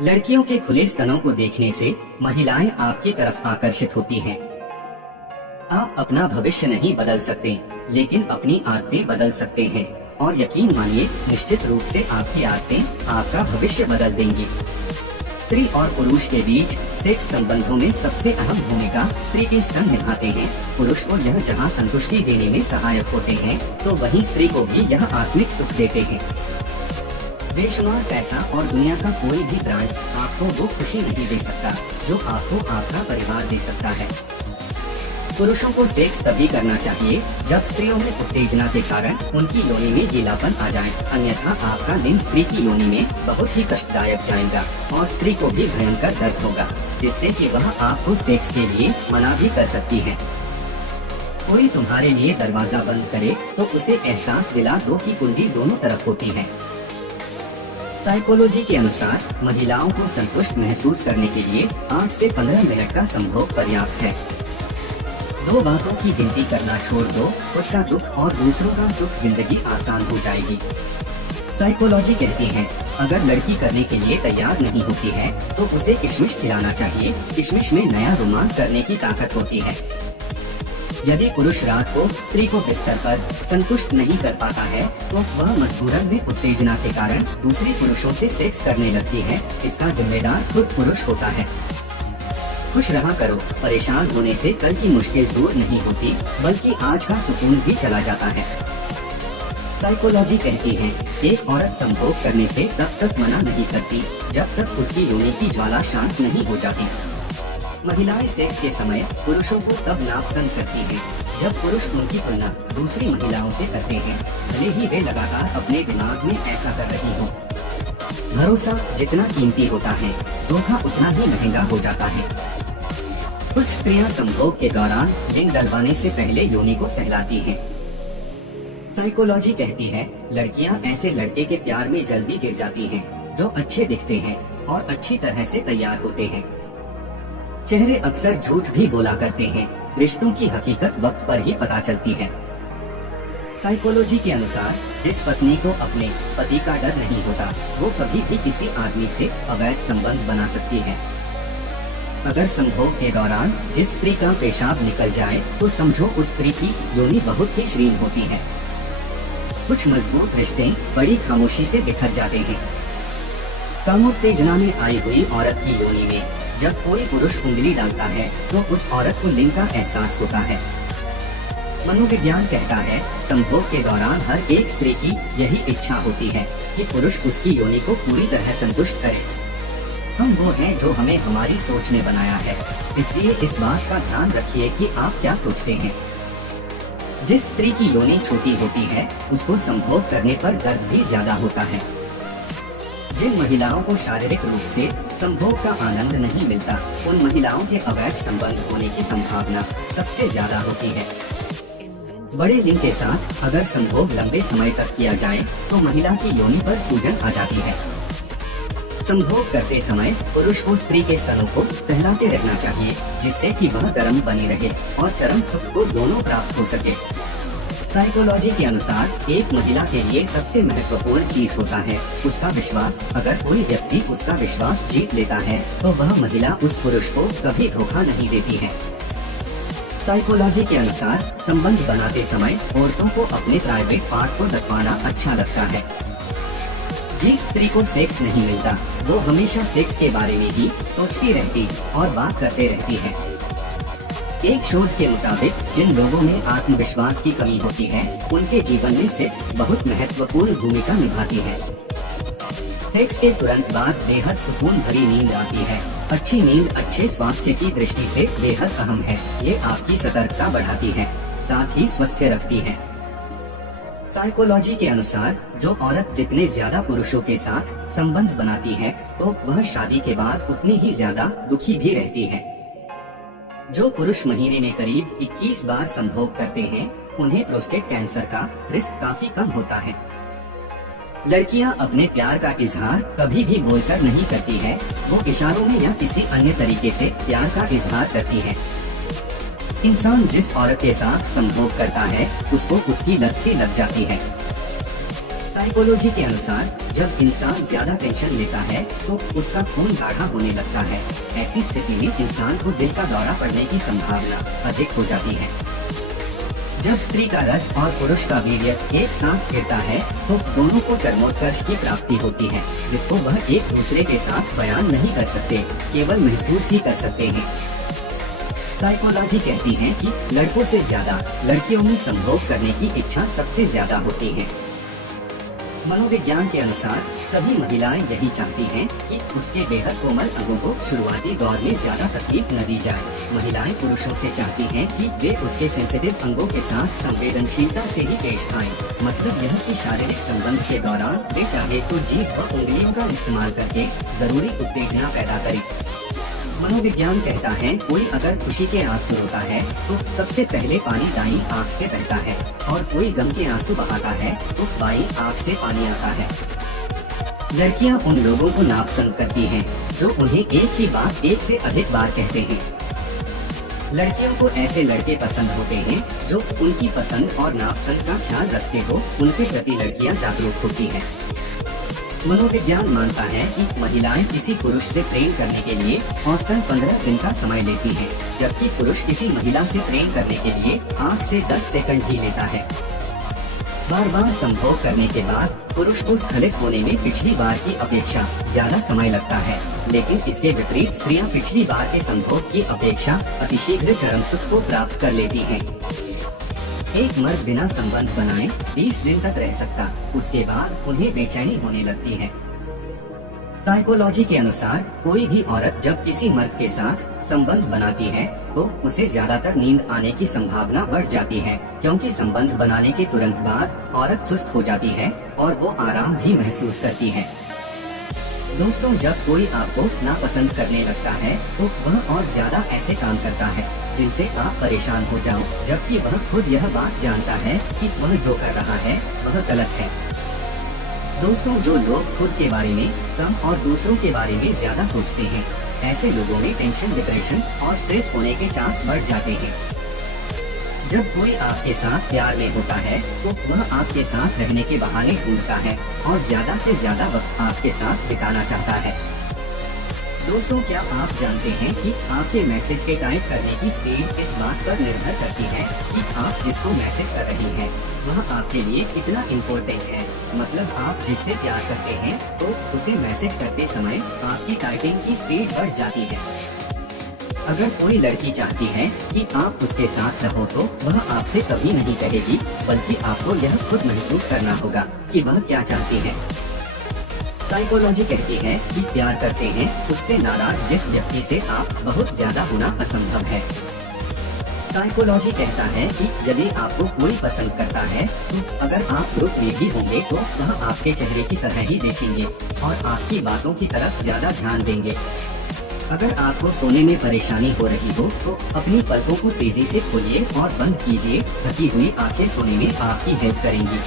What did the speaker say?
लड़कियों के खुले स्तनों को देखने से महिलाएं आपकी तरफ आकर्षित होती हैं। आप अपना भविष्य नहीं बदल सकते, लेकिन अपनी आदतें बदल सकते हैं और यकीन मानिए निश्चित रूप से आपकी आदतें आपका भविष्य बदल देंगी। स्त्री और पुरुष के बीच सेक्स संबंधों में सबसे अहम भूमिका स्त्री के स्तन निभाते हैं। पुरुष को यह जहां संतुष्टि देने में सहायक होते हैं, तो वहीं स्त्री को भी यह आत्मिक सुख देते हैं। बेशुमार पैसा और दुनिया का कोई भी ब्रांड आपको वो खुशी नहीं दे सकता जो आपको आपका परिवार दे सकता है। पुरुषों को सेक्स तभी करना चाहिए जब स्त्रियों में उत्तेजना के कारण उनकी योनि में गीलापन आ जाए, अन्यथा आपका लिंग स्त्री की योनि में बहुत ही कष्टदायक जाएगा और स्त्री को भी भयंकर दर्द होगा, जिससे कि वह आपको सेक्स के लिए मना भी कर सकती है। कोई तुम्हारे लिए दरवाजा बंद करे तो उसे एहसास दिला दो कि कुंडी दोनों तरफ होती है। साइकोलॉजी के अनुसार महिलाओं को संतुष्ट महसूस करने के लिए 8 से 15 मिनट का संभोग पर्याप्त है। 2 बातों की गिनती करना छोड़ दो, खुद का दुख और दूसरों का सुख, जिंदगी आसान हो जाएगी। साइकोलॉजी कहती है अगर लड़की करने के लिए तैयार नहीं होती है तो उसे किशमिश खिलाना चाहिए। किशमिश में नया रोमांस करने की ताकत होती है। यदि पुरुष रात को स्त्री को बिस्तर पर संतुष्ट नहीं कर पाता है तो वह मजबूरन में उत्तेजना के कारण दूसरे पुरुषों से सेक्स करने लगती है। इसका जिम्मेदार खुद पुरुष होता है। खुश रहा करो, परेशान होने से कल की मुश्किल दूर नहीं होती, बल्कि आज का सुकून भी चला जाता है। साइकोलॉजी कहती है एक औरत संभोग करने से तब तक मना नहीं करती जब तक उसकी योनि की ज्वाला शांत नहीं हो जाती। महिलाएं सेक्स के समय पुरुषों को तब नापसंद करती हैं जब पुरुष उनकी तुलना दूसरी महिलाओं से करते हैं, भले ही वे लगातार अपने दिमाग में ऐसा कर रही हों। भरोसा जितना कीमती होता है, धोखा उतना ही महंगा हो जाता है। कुछ स्त्रियां संभोग के दौरान लिंग डलवाने से पहले योनि को सहलाती हैं। साइकोलॉजी कहती है लड़कियां ऐसे लड़के के प्यार में जल्दी गिर जाती हैं जो अच्छे दिखते हैं और अच्छी तरह से तैयार होते हैं। चेहरे अक्सर झूठ भी बोला करते हैं, रिश्तों की हकीकत वक्त पर ही पता चलती है। साइकोलॉजी के अनुसार जिस पत्नी को अपने पति का डर नहीं होता, वो कभी भी किसी आदमी से अवैध संबंध बना सकती है। अगर संभोग के दौरान जिस स्त्री का पेशाब निकल जाए तो समझो उस स्त्री की योनि बहुत ही श्रीन होती है। कुछ मजबूत रिश्ते बड़ी खामोशी से बिखर जाते हैं। कामोत्तेजना में आई हुई औरत की योनि में जब कोई पुरुष उंगली डालता है तो उस औरत को लिंग का एहसास होता है। मनोविज्ञान कहता है संभोग के दौरान हर एक स्त्री की यही इच्छा होती है कि पुरुष उसकी योनि को पूरी तरह संतुष्ट करे। हम वो हैं जो हमें हमारी सोच ने बनाया है, इसलिए इस बात का ध्यान रखिए कि आप क्या सोचते हैं। जिस स्त्री की योनि छोटी होती है उसको संभोग करने पर दर्द भी ज्यादा होता है। जिन महिलाओं को शारीरिक रूप से संभोग का आनंद नहीं मिलता, उन महिलाओं के अवैध संबंध होने की संभावना सबसे ज्यादा होती है। बड़े लिंग के साथ अगर संभोग लंबे समय तक किया जाए तो महिला की योनि पर सूजन आ जाती है। संभोग करते समय पुरुष को स्त्री के स्तनों को सहलाते रहना चाहिए, जिससे कि वह गर्म बनी रहे और चरम सुख को दोनों प्राप्त हो सके। साइकोलॉजी के अनुसार एक महिला के लिए सबसे महत्वपूर्ण चीज होता है उसका विश्वास। अगर कोई व्यक्ति उसका विश्वास जीत लेता है तो वह महिला उस पुरुष को कभी धोखा नहीं देती है। साइकोलॉजी के अनुसार संबंध बनाते समय औरतों को अपने प्राइवेट पार्ट को दबाना अच्छा लगता है। जिस स्त्री को सेक्स नहीं मिलता वो हमेशा सेक्स के बारे में ही सोचती रहती और बात करते रहती है। एक शोध के मुताबिक जिन लोगों में आत्मविश्वास की कमी होती है उनके जीवन में सेक्स बहुत महत्वपूर्ण भूमिका निभाती है। सेक्स के तुरंत बाद बेहद सुकून भरी नींद आती है। अच्छी नींद अच्छे स्वास्थ्य की दृष्टि से बेहद अहम है। ये आपकी सतर्कता बढ़ाती है, साथ ही स्वस्थ रखती है। साइकोलॉजी के अनुसार जो औरत जितने ज्यादा पुरुषों के साथ संबंध बनाती है तो वह शादी के बाद उतनी ही ज्यादा दुखी भी रहती है। जो पुरुष महीने में करीब 21 बार संभोग करते हैं उन्हें प्रोस्टेट कैंसर का रिस्क काफी कम होता है। लड़कियां अपने प्यार का इजहार कभी भी बोलकर नहीं करती है, वो इशारों में या किसी अन्य तरीके से प्यार का इजहार करती है। इंसान जिस औरत के साथ संभोग करता है उसको उसकी लत सी लग जाती है। साइकोलॉजी के अनुसार जब इंसान ज्यादा टेंशन लेता है तो उसका खून गाढ़ा होने लगता है। ऐसी स्थिति में इंसान को दिल का दौरा पड़ने की संभावना अधिक हो जाती है। जब स्त्री का रज और पुरुष का वीर्य एक साथ गिरता है तो दोनों को चरमोत्कर्ष की प्राप्ति होती है, जिसको वह एक दूसरे के साथ बयान नहीं कर सकते, केवल महसूस ही कर सकते हैं। साइकोलॉजी कहती है कि लड़कों से ज्यादा लड़कियों में संभोग करने की इच्छा सबसे ज्यादा होती है। मनोविज्ञान के अनुसार सभी महिलाएं यही चाहती हैं कि उसके बेहद कोमल अंगों को शुरुआती दौर में ज्यादा तकलीफ न दी जाए। महिलाएं पुरुषों से चाहती हैं कि वे उसके सेंसिटिव अंगों के साथ संवेदनशीलता से ही पेश आएं। मतलब यह कि शारीरिक संबंध के दौरान वे चाहे तो जीभ व उंगलियों का इस्तेमाल करके जरूरी उत्तेजना पैदा करें। मनोविज्ञान कहता है कोई अगर खुशी के आंसू रोता है तो सबसे पहले पानी दाईं आंख से बहता है, और कोई गम के आंसू बहाता है तो बाईं आंख से पानी आता है। लड़कियां उन लोगों को नापसंद करती हैं जो उन्हें एक ही बात एक से अधिक बार कहते हैं। लड़कियों को ऐसे लड़के पसंद होते हैं जो उनकी पसंद और नापसंद का ख्याल रखते हो। उनके प्रति लड़कियां जागरूक होती हैं। मनोविज्ञान मानता है कि महिलाएं किसी पुरुष से प्रेम करने के लिए औसतन 15 दिन का समय लेती हैं, जबकि पुरुष किसी महिला से प्रेम करने के लिए 8 से 10 सेकंड ही लेता है। बार बार संभोग करने के बाद पुरुष को स्खलित होने में पिछली बार की अपेक्षा ज्यादा समय लगता है, लेकिन इसके विपरीत स्त्रियां पिछली बार के संभोग की अपेक्षा अतिशीघ्र चरम सुख को प्राप्त कर लेती हैं। एक मर्द बिना संबंध बनाए 20 दिन तक रह सकता, उसके बाद उन्हें बेचैनी होने लगती है। साइकोलॉजी के अनुसार कोई भी औरत जब किसी मर्द के साथ संबंध बनाती है तो उसे ज्यादातर नींद आने की संभावना बढ़ जाती है, क्योंकि संबंध बनाने के तुरंत बाद औरत सुस्त हो जाती है और वो आराम भी महसूस करती है। दोस्तों, जब कोई आपको नापसंद करने लगता है तो वह और ज्यादा ऐसे काम करता है जिनसे आप परेशान हो जाओ, जबकि वह खुद यह बात जानता है कि वह जो कर रहा है वह गलत है। दोस्तों, जो लोग खुद के बारे में कम और दूसरों के बारे में ज्यादा सोचते हैं, ऐसे लोगों में टेंशन, डिप्रेशन और स्ट्रेस होने के चांस बढ़ जाते हैं। जब कोई आपके साथ प्यार में होता है तो वह आपके साथ रहने के बहाने ढूंढता है और ज्यादा से ज्यादा वक्त आपके साथ बिताना चाहता है। दोस्तों, क्या आप जानते हैं कि आपके मैसेज के टाइप करने की स्पीड इस बात पर निर्भर करती है कि आप जिसको मैसेज कर रही हैं वह आपके लिए कितना इम्पोर्टेंट है। मतलब आप जिससे प्यार करते हैं तो उसे मैसेज करते समय आपकी टाइपिंग की स्पीड बढ़ जाती है। अगर कोई लड़की चाहती है कि आप उसके साथ रहो तो वह आपसे कभी नहीं कहेगी, बल्कि आपको यह खुद महसूस करना होगा कि वह क्या चाहती है। साइकोलॉजी कहती है कि प्यार करते हैं उससे नाराज जिस व्यक्ति से आप बहुत ज्यादा होना असंभव है। साइकोलॉजी कहता है कि यदि आपको कोई पसंद करता है तो अगर आप ग्रुप में भी होंगे तो वह आपके चेहरे की तरह ही देखेंगे और आपकी बातों की तरफ ज्यादा ध्यान देंगे। अगर आपको सोने में परेशानी हो रही हो तो अपनी पलकों को तेजी से खोलिए और बंद कीजिए। थकी हुई आंखें सोने में आपकी हेल्प करेंगी।